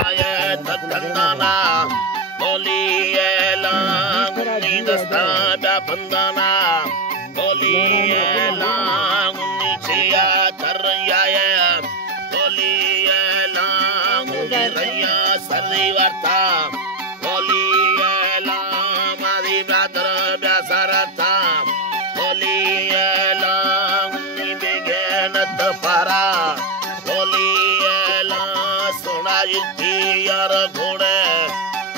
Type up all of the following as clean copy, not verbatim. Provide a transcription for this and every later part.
आये तकंदाना बोली एलांग उन्नी दस्ता बा बंदाना बोली एलांग उन्नी चिया तरयाये बोली एलांग उन्नी रैया सरदी वार्ता बोली एलांग मादी ब्रादर ब्यासारता बोली एलांग उन्नी बेगेनत पारा बोली एलांग सोना युद्धि यार घोड़े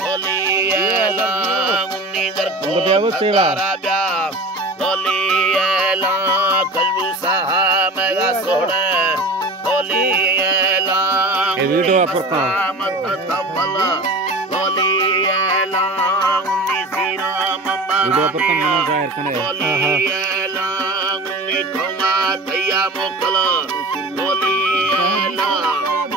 बोली एलांग उन्नी दर को तारा बोली एलांग कल्बू साहा मेगा सोड़े बोली एलांग ये वीडियो आप पर मत तवल बोली एलांग उन्नी सीरा मम्मा वीडियो पर कम ना जाहिर कने बोली एलांग उन्नी खोमा तैया मोकल बोली एलांग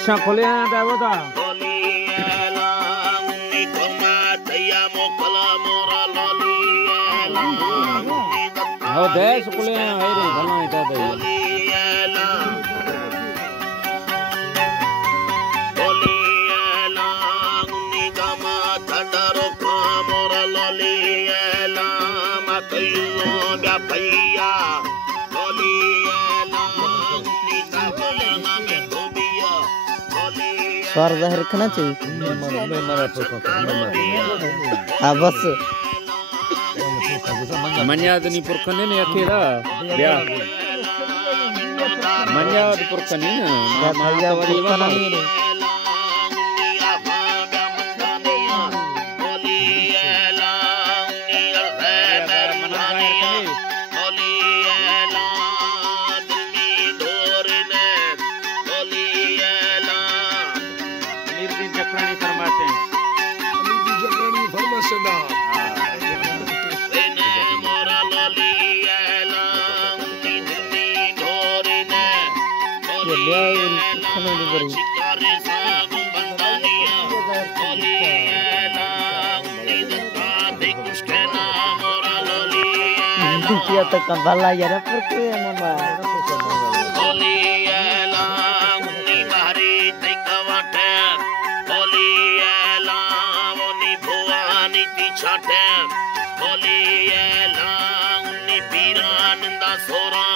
इसा खोले हैं बेवदा बोली एलांग उन्नी खोमा तैया मोकल मोरा लोली एलांग उन्नी दत्ता हो देश खोले हैं भाई रे भला इता दे बोली एलांग बोली एलांग उन्नी गमा थंडरो का मोरा लोली एलांग मतयो ब्या भैया बोली एलांग उन्नी ताबला में धोबिया बोली स्वर जाहिर रखना चाहिए हाँ बस मन्यादनी पुरखने ने अकेला क्या मन्याद पुरखने ना माता वाली वाला चक्रानी फरमाते हैं dia tekan balai ya dapur ku ya mama बोली एलांग उन्नी मारी तैकवाटे बोली एलांग उन्नी भुवानी ती छाटे बोली एलांग उन्नी पीरानंदा सोरा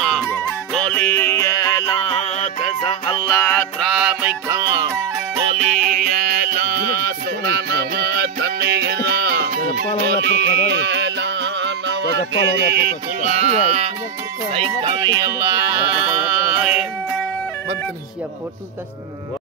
बोली एलांग कैसा अल्लाह त्रा मैखा बोली एलांग सोना नम तन्नेरा बोली एलांग नवादी कुला सही कवी अल्लाह siap foto kas